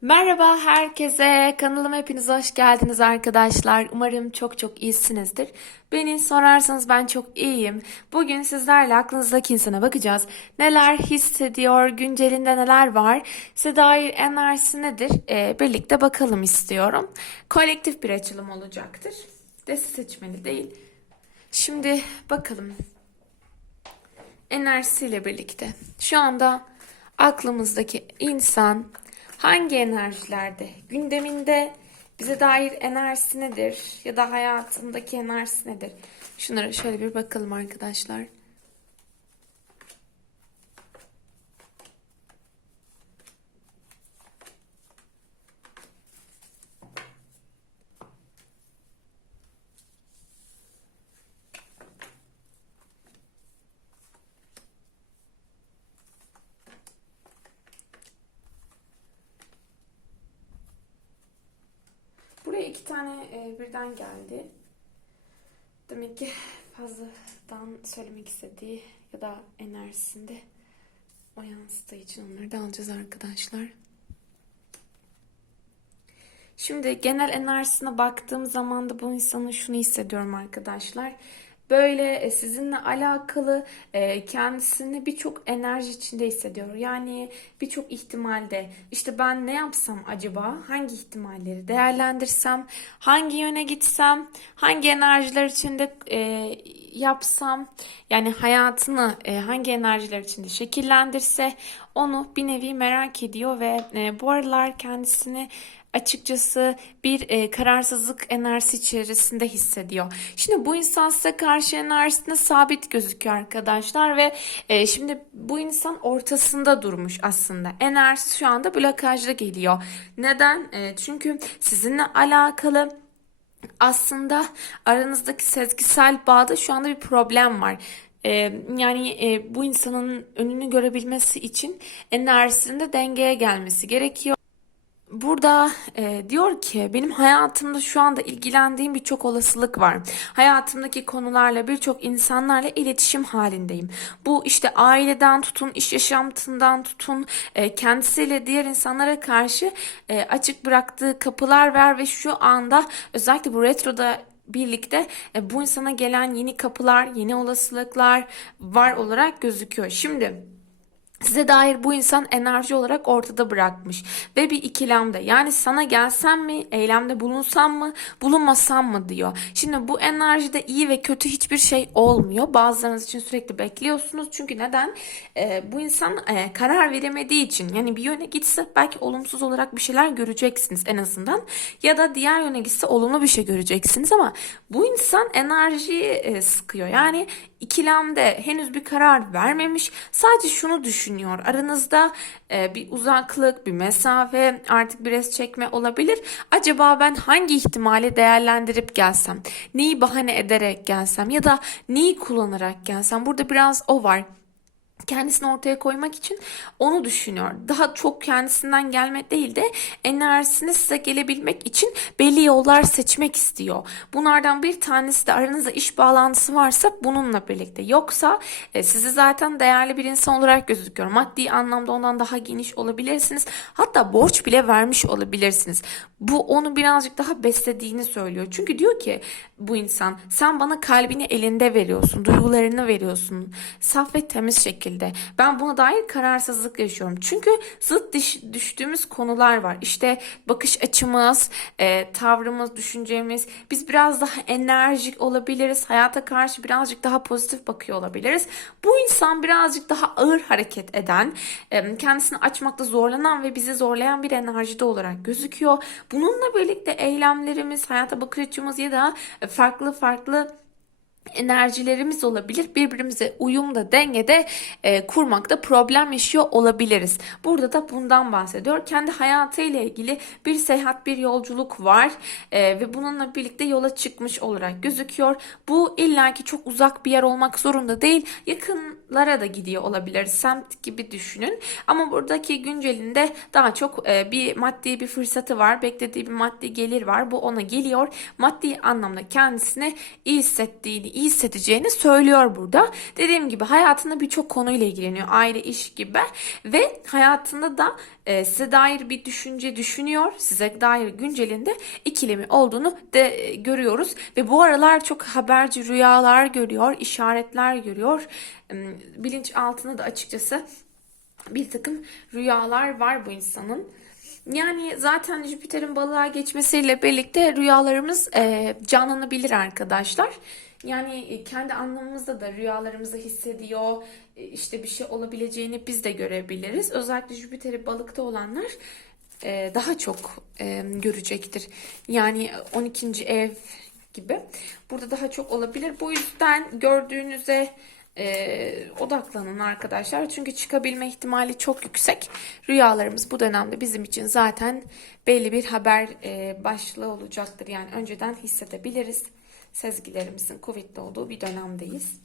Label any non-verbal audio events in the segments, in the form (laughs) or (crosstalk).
Merhaba herkese. Kanalıma hepiniz hoş geldiniz arkadaşlar. Umarım çok çok iyisinizdir. Beni sorarsanız ben çok iyiyim. Bugün sizlerle aklınızdaki insana bakacağız. Neler hissediyor, güncelinde neler var, size dair enerjisi nedir? Ee, birlikte bakalım istiyorum. Kolektif bir açılım olacaktır. Desi seçmeli değil. Şimdi bakalım enerjisiyle birlikte. Şu anda aklımızdaki insan hangi enerjilerde, gündeminde bize dair enerjisi nedir ya da hayatındaki enerjisi nedir? Şunlara şöyle bir bakalım arkadaşlar. Buraya iki tane e, birden geldi. Demek ki fazladan söylemek istediği ya da enerjisinde o yansıttığı için onları da alacağız arkadaşlar. Şimdi genel enerjisine baktığım zaman da bu insanın şunu hissediyorum arkadaşlar. Böyle e, sizinle alakalı e, kendisini birçok enerji içinde hissediyor. Yani birçok ihtimalde işte ben ne yapsam acaba? Hangi ihtimalleri değerlendirsem? Hangi yöne gitsem? Hangi enerjiler içinde e, yapsam? Yani hayatını hangi enerjiler içinde şekillendirse onu bir nevi merak ediyor ve bu aralar kendisini açıkçası bir e, kararsızlık enerjisi içerisinde hissediyor. Şimdi bu insan size karşı enerjisinde sabit gözüküyor arkadaşlar ve e, şimdi bu insan ortasında durmuş aslında. Enerjisi şu anda blokajda geliyor. Neden? E, çünkü sizinle alakalı aslında aranızdaki sezgisel bağda şu anda bir problem var. Ee, yani e, bu insanın önünü görebilmesi için enerjisinde dengeye gelmesi gerekiyor. Burada e, diyor ki benim hayatımda şu anda ilgilendiğim birçok olasılık var. Hayatımdaki konularla birçok insanlarla iletişim halindeyim. Bu işte aileden tutun, iş yaşantından tutun, e, kendisiyle diğer insanlara karşı e, açık bıraktığı kapılar var ve şu anda özellikle bu retroda birlikte e, bu insana gelen yeni kapılar, yeni olasılıklar var olarak gözüküyor. Şimdi Size dair bu insan enerji olarak ortada bırakmış ve bir ikilemde yani sana gelsem mi eylemde bulunsam mı bulunmasam mı diyor. Şimdi bu enerjide iyi ve kötü hiçbir şey olmuyor. Bazılarınız için sürekli bekliyorsunuz çünkü neden? Ee, bu insan e, karar veremediği için yani bir yöne gitse belki olumsuz olarak bir şeyler göreceksiniz en azından ya da diğer yöne gitse olumlu bir şey göreceksiniz ama bu insan enerjiyi e, sıkıyor. Yani ikilemde henüz bir karar vermemiş sadece şunu düşünüyor düşünüyor. Aranızda e, bir uzaklık, bir mesafe, artık bir es çekme olabilir. Acaba ben hangi ihtimali değerlendirip gelsem, neyi bahane ederek gelsem ya da neyi kullanarak gelsem? Burada biraz o var kendisini ortaya koymak için onu düşünüyor. Daha çok kendisinden gelme değil de enerjisini size gelebilmek için belli yollar seçmek istiyor. Bunlardan bir tanesi de aranızda iş bağlantısı varsa bununla birlikte. Yoksa e, sizi zaten değerli bir insan olarak gözüküyor. Maddi anlamda ondan daha geniş olabilirsiniz. Hatta borç bile vermiş olabilirsiniz. Bu onu birazcık daha beslediğini söylüyor. Çünkü diyor ki bu insan sen bana kalbini elinde veriyorsun, duygularını veriyorsun. Saf ve temiz şekilde şekilde. Ben buna dair kararsızlık yaşıyorum. Çünkü zıt düş, düştüğümüz konular var. İşte bakış açımız, e, tavrımız, düşüncemiz. Biz biraz daha enerjik olabiliriz. Hayata karşı birazcık daha pozitif bakıyor olabiliriz. Bu insan birazcık daha ağır hareket eden, e, kendisini açmakta zorlanan ve bizi zorlayan bir enerjide olarak gözüküyor. Bununla birlikte eylemlerimiz, hayata bakış açımız ya da farklı farklı enerjilerimiz olabilir. Birbirimize uyumda, dengede e, kurmakta problem yaşıyor olabiliriz. Burada da bundan bahsediyor. Kendi hayatıyla ilgili bir seyahat, bir yolculuk var e, ve bununla birlikte yola çıkmış olarak gözüküyor. Bu illaki çok uzak bir yer olmak zorunda değil. Yakınlara da gidiyor olabilir. Semt gibi düşünün. Ama buradaki güncelinde daha çok e, bir maddi bir fırsatı var. Beklediği bir maddi gelir var. Bu ona geliyor. Maddi anlamda kendisini iyi hissettiğini iyi hissedeceğini söylüyor burada. Dediğim gibi hayatında birçok konuyla ilgileniyor. Aile, iş gibi ve hayatında da e, size dair bir düşünce düşünüyor. Size dair güncelinde ikilemi olduğunu de e, görüyoruz ve bu aralar çok haberci rüyalar görüyor, işaretler görüyor. E, bilinç altında da açıkçası bir takım rüyalar var bu insanın. Yani zaten Jüpiter'in balığa geçmesiyle birlikte rüyalarımız e, canlanabilir arkadaşlar. Yani e, kendi anlamımızda da rüyalarımızı hissediyor, e, işte bir şey olabileceğini biz de görebiliriz. Özellikle Jüpiter'i balıkta olanlar e, daha çok e, görecektir. Yani 12. ev gibi. Burada daha çok olabilir. Bu yüzden gördüğünüze e, odaklanın arkadaşlar. Çünkü çıkabilme ihtimali çok yüksek. Rüyalarımız bu dönemde bizim için zaten belli bir haber e, başlığı olacaktır. Yani önceden hissedebiliriz. Sezgilerimizin kuvvetli olduğu bir dönemdeyiz.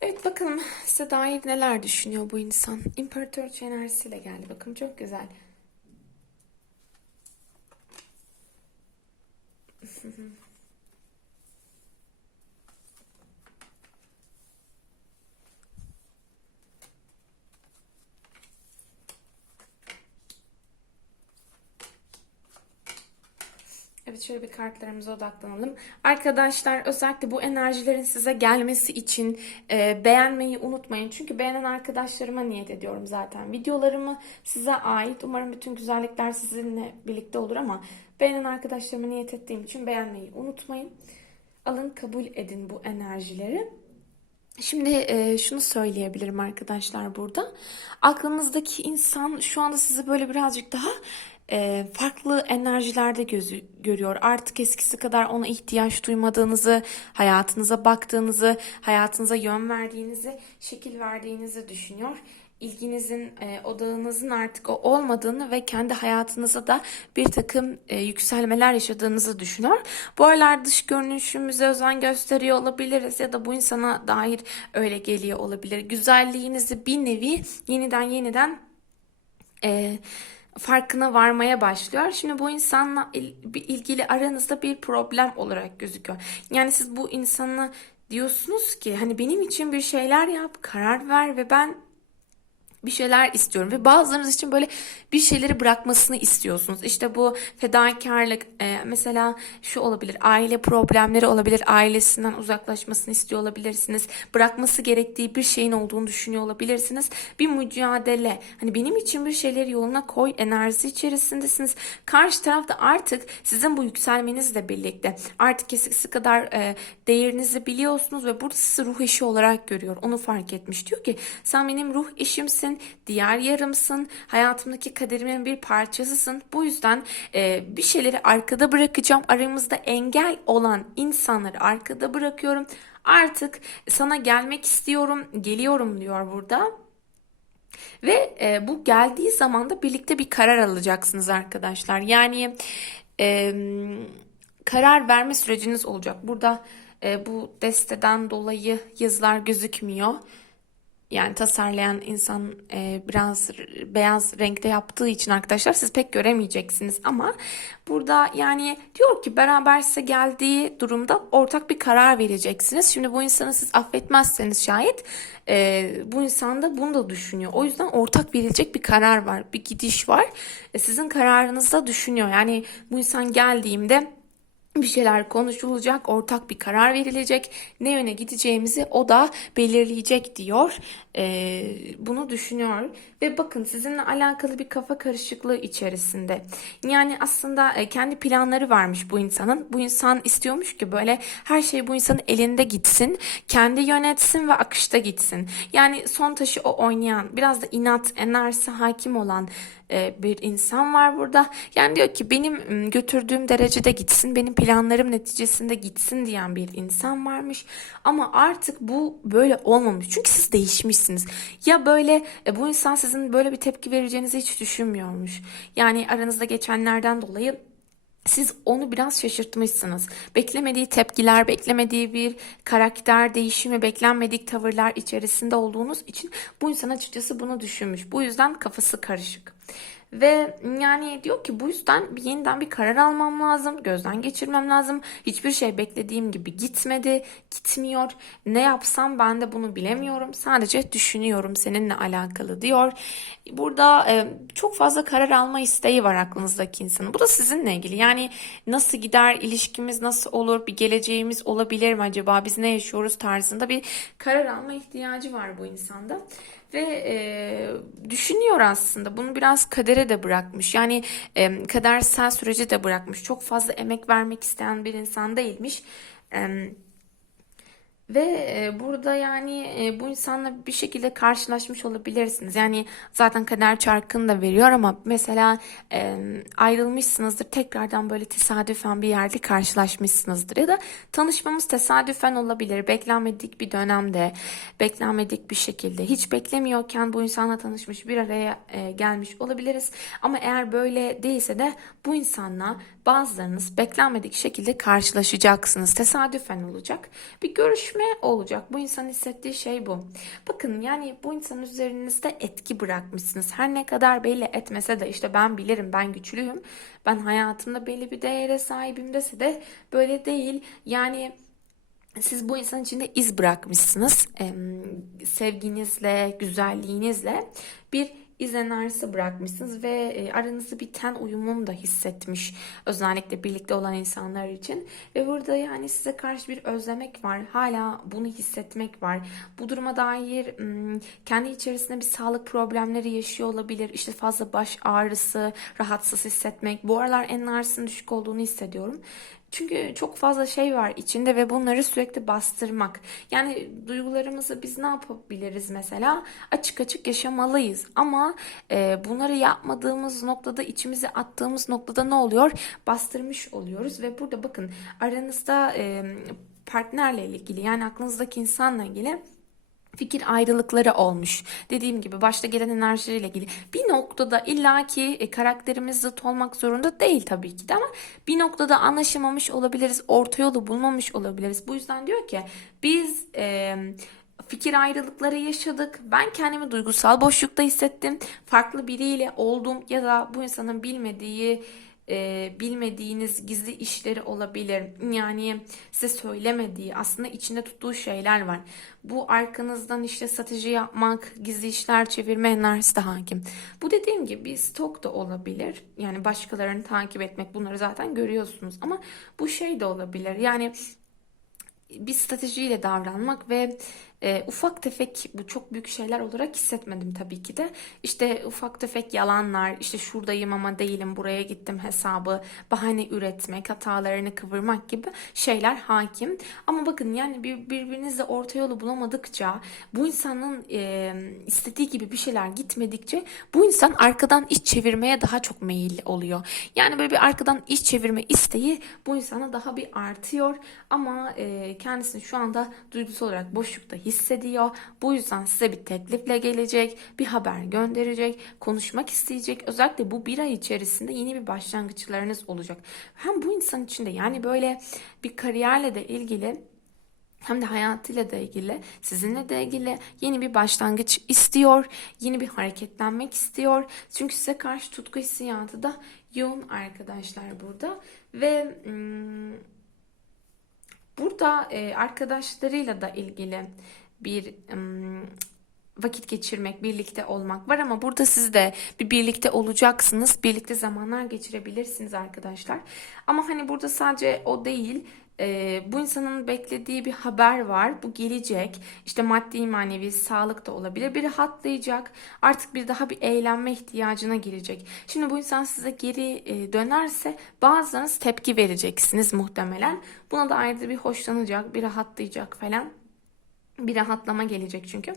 Evet dair neler düşünüyor bu insan. İmparatoriçe enerjisiyle geldi. Bakın çok güzel. (laughs) Evet şöyle bir kartlarımıza odaklanalım. Arkadaşlar özellikle bu enerjilerin size gelmesi için e, beğenmeyi unutmayın. Çünkü beğenen arkadaşlarıma niyet ediyorum zaten. Videolarımı size ait. Umarım bütün güzellikler sizinle birlikte olur ama beğenen arkadaşlarıma niyet ettiğim için beğenmeyi unutmayın. Alın kabul edin bu enerjileri. Şimdi e, şunu söyleyebilirim arkadaşlar burada. Aklınızdaki insan şu anda sizi böyle birazcık daha e, farklı enerjilerde gözü görüyor. Artık eskisi kadar ona ihtiyaç duymadığınızı, hayatınıza baktığınızı, hayatınıza yön verdiğinizi, şekil verdiğinizi düşünüyor. İlginizin, e, odağınızın artık o olmadığını ve kendi hayatınıza da bir takım e, yükselmeler yaşadığınızı düşünüyor. Bu aralar dış görünüşümüze özen gösteriyor olabiliriz ya da bu insana dair öyle geliyor olabilir. Güzelliğinizi bir nevi yeniden yeniden e, farkına varmaya başlıyor. Şimdi bu insanla ilgili aranızda bir problem olarak gözüküyor. Yani siz bu insana diyorsunuz ki hani benim için bir şeyler yap, karar ver ve ben bir şeyler istiyorum ve bazılarınız için böyle bir şeyleri bırakmasını istiyorsunuz. İşte bu fedakarlık e, mesela şu olabilir aile problemleri olabilir ailesinden uzaklaşmasını istiyor olabilirsiniz. Bırakması gerektiği bir şeyin olduğunu düşünüyor olabilirsiniz. Bir mücadele hani benim için bir şeyleri yoluna koy enerjisi içerisindesiniz. Karşı tarafta artık sizin bu yükselmenizle birlikte artık eskisi kadar e, değerinizi biliyorsunuz ve burada sizi ruh eşi olarak görüyor. Onu fark etmiş. Diyor ki sen benim ruh eşimsin benimsin, diğer yarımsın, hayatımdaki kaderimin bir parçasısın. Bu yüzden e, bir şeyleri arkada bırakacağım. Aramızda engel olan insanları arkada bırakıyorum. Artık sana gelmek istiyorum, geliyorum diyor burada. Ve e, bu geldiği zaman da birlikte bir karar alacaksınız arkadaşlar. Yani e, karar verme süreciniz olacak. Burada e, bu desteden dolayı yazılar gözükmüyor yani tasarlayan insan e, biraz beyaz renkte yaptığı için arkadaşlar siz pek göremeyeceksiniz ama burada yani diyor ki beraber size geldiği durumda ortak bir karar vereceksiniz. Şimdi bu insanı siz affetmezseniz şayet e, bu insan da bunu da düşünüyor. O yüzden ortak verilecek bir karar var, bir gidiş var. E, sizin kararınızda düşünüyor. Yani bu insan geldiğimde bir şeyler konuşulacak, ortak bir karar verilecek, ne yöne gideceğimizi o da belirleyecek diyor. Ee, bunu düşünüyor ve bakın sizinle alakalı bir kafa karışıklığı içerisinde. Yani aslında e, kendi planları varmış bu insanın. Bu insan istiyormuş ki böyle her şey bu insanın elinde gitsin, kendi yönetsin ve akışta gitsin. Yani son taşı o oynayan, biraz da inat, enerjisi hakim olan bir insan var burada. Yani diyor ki benim götürdüğüm derecede gitsin, benim planlarım neticesinde gitsin diyen bir insan varmış. Ama artık bu böyle olmamış. Çünkü siz değişmişsiniz. Ya böyle e, bu insan sizin böyle bir tepki vereceğinizi hiç düşünmüyormuş. Yani aranızda geçenlerden dolayı siz onu biraz şaşırtmışsınız. Beklemediği tepkiler, beklemediği bir karakter değişimi, beklenmedik tavırlar içerisinde olduğunuz için bu insan açıkçası bunu düşünmüş. Bu yüzden kafası karışık. Ve yani diyor ki bu yüzden bir yeniden bir karar almam lazım, gözden geçirmem lazım. Hiçbir şey beklediğim gibi gitmedi, gitmiyor. Ne yapsam ben de bunu bilemiyorum. Sadece düşünüyorum seninle alakalı diyor. Burada e, çok fazla karar alma isteği var aklınızdaki insanın. Bu da sizinle ilgili. Yani nasıl gider, ilişkimiz nasıl olur, bir geleceğimiz olabilir mi acaba, biz ne yaşıyoruz tarzında bir karar alma ihtiyacı var bu insanda. Ve e, düşünüyor aslında. Bunu biraz kadere de bırakmış. Yani e, kadersel sürece de bırakmış. Çok fazla emek vermek isteyen bir insan değilmiş. E, ve e, burada yani e, bu insanla bir şekilde karşılaşmış olabilirsiniz. Yani zaten kader çarkını da veriyor ama mesela e, ayrılmışsınızdır. Tekrardan böyle tesadüfen bir yerde karşılaşmışsınızdır. Ya da tanışmamız tesadüfen olabilir. Beklenmedik bir dönemde, beklenmedik bir şekilde. Hiç beklemiyorken bu insanla tanışmış, bir araya gelmiş olabiliriz. Ama eğer böyle değilse de bu insanla bazılarınız beklenmedik şekilde karşılaşacaksınız. Tesadüfen olacak. Bir görüşme olacak. Bu insanın hissettiği şey bu. Bakın yani bu insanın üzerinizde etki bırakmışsınız. Her ne kadar belli etmese de işte ben bilirim, ben güçlüyüm. Ben hayatımda belli bir değere sahibim dese de böyle değil. Yani siz bu insan içinde iz bırakmışsınız. Ee, sevginizle, güzelliğinizle bir iz enerjisi bırakmışsınız ve e, aranızda bir ten uyumunu da hissetmiş özellikle birlikte olan insanlar için. Ve burada yani size karşı bir özlemek var hala bunu hissetmek var. Bu duruma dair kendi içerisinde bir sağlık problemleri yaşıyor olabilir. İşte fazla baş ağrısı rahatsız hissetmek. Bu aralar enerjisinin düşük olduğunu hissediyorum çünkü çok fazla şey var içinde ve bunları sürekli bastırmak. Yani duygularımızı biz ne yapabiliriz mesela? Açık açık yaşamalıyız. Ama e, bunları yapmadığımız noktada, içimize attığımız noktada ne oluyor? Bastırmış oluyoruz ve burada bakın aranızda e, partnerle ilgili yani aklınızdaki insanla ilgili fikir ayrılıkları olmuş. Dediğim gibi başta gelen enerjiyle ilgili. Bir noktada illaki e, karakterimiz zıt olmak zorunda değil tabii ki de ama bir noktada anlaşamamış olabiliriz. Orta yolu bulmamış olabiliriz. Bu yüzden diyor ki biz e, fikir ayrılıkları yaşadık. Ben kendimi duygusal boşlukta hissettim. Farklı biriyle oldum ya da bu insanın bilmediği e, bilmediğiniz gizli işleri olabilir. Yani size söylemediği aslında içinde tuttuğu şeyler var. Bu arkanızdan işte satıcı yapmak, gizli işler çevirme enerjisi de hakim. Bu dediğim gibi bir stok da olabilir. Yani başkalarını takip etmek bunları zaten görüyorsunuz. Ama bu şey de olabilir. Yani bir stratejiyle davranmak ve e, ufak tefek bu çok büyük şeyler olarak hissetmedim tabii ki de. İşte ufak tefek yalanlar, işte şuradayım ama değilim, buraya gittim hesabı, bahane üretmek, hatalarını kıvırmak gibi şeyler hakim. Ama bakın yani bir, birbirinizle orta yolu bulamadıkça, bu insanın e, istediği gibi bir şeyler gitmedikçe bu insan arkadan iş çevirmeye daha çok meyilli oluyor. Yani böyle bir arkadan iş çevirme isteği bu insana daha bir artıyor ama e, kendisini şu anda duygusal olarak boşlukta. Bu yüzden size bir teklifle gelecek, bir haber gönderecek, konuşmak isteyecek. Özellikle bu bir ay içerisinde yeni bir başlangıçlarınız olacak. Hem bu insan için de yani böyle bir kariyerle de ilgili hem de hayatıyla da ilgili, sizinle de ilgili yeni bir başlangıç istiyor, yeni bir hareketlenmek istiyor. Çünkü size karşı tutku hissiyatı da yoğun arkadaşlar burada ve hmm, burada e, arkadaşlarıyla da ilgili bir vakit geçirmek, birlikte olmak var ama burada siz de bir birlikte olacaksınız. Birlikte zamanlar geçirebilirsiniz arkadaşlar. Ama hani burada sadece o değil. E, bu insanın beklediği bir haber var. Bu gelecek. İşte maddi manevi sağlık da olabilir. Bir rahatlayacak. Artık bir daha bir eğlenme ihtiyacına girecek. Şimdi bu insan size geri e, dönerse bazılarınız tepki vereceksiniz muhtemelen. Buna da ayrıca bir hoşlanacak, bir rahatlayacak falan bir rahatlama gelecek çünkü.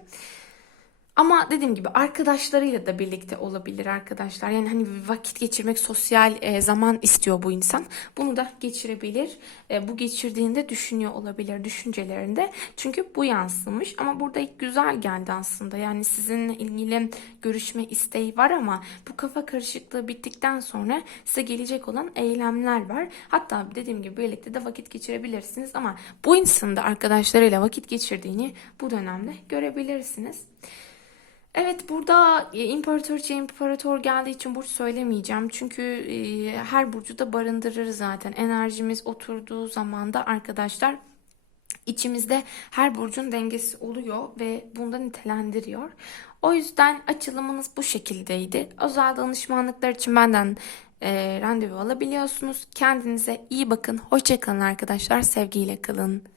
Ama dediğim gibi arkadaşlarıyla da birlikte olabilir arkadaşlar. Yani hani vakit geçirmek, sosyal e, zaman istiyor bu insan. Bunu da geçirebilir. E, bu geçirdiğinde düşünüyor olabilir düşüncelerinde. Çünkü bu yansımış. Ama burada güzel geldi aslında. Yani sizinle ilgili görüşme isteği var ama bu kafa karışıklığı bittikten sonra size gelecek olan eylemler var. Hatta dediğim gibi birlikte de vakit geçirebilirsiniz ama bu insanın da arkadaşlarıyla vakit geçirdiğini bu dönemde görebilirsiniz. Evet burada e, imparatorça imparator geldiği için burç söylemeyeceğim. Çünkü e, her burcu da barındırır zaten. Enerjimiz oturduğu zaman da arkadaşlar içimizde her burcun dengesi oluyor ve bunda nitelendiriyor. O yüzden açılımınız bu şekildeydi. Özel danışmanlıklar için benden e, randevu alabiliyorsunuz. Kendinize iyi bakın. Hoşça kalın arkadaşlar. Sevgiyle kalın.